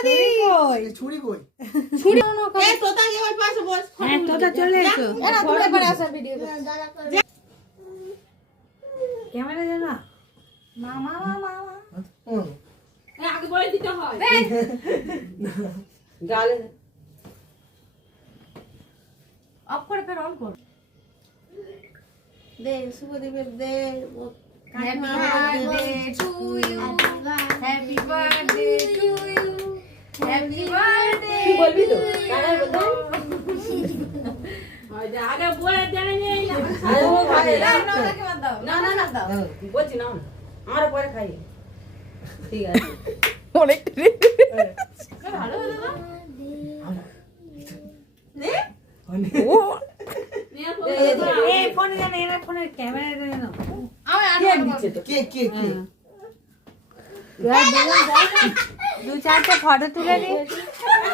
বৌদি ছুরি কই ছুরি এই তোতা কি আমার পাশে বস হ্যাঁ তোতা চলে এসো এরা দূরে করে আসা ভিডিও ক্যামেরা জানা মামা মামা আগে বলে দিতে হয় গালে অফ করে ফের অন কর দে শুভদেবের দে happy birthday to you happy birthday to you happy birthday কি বলবি তো কানে বল আগে বলে দেয় নেই না না না দাও বলছি না আমার পরে খাই ঠিক আছে অনেক ভালো হলো না ও এই ফোন জানা এর ফোনের ক্যামেরা জানা কে দিচ্ছে তো কে কে কে দু চারটে ফটো তুলে নি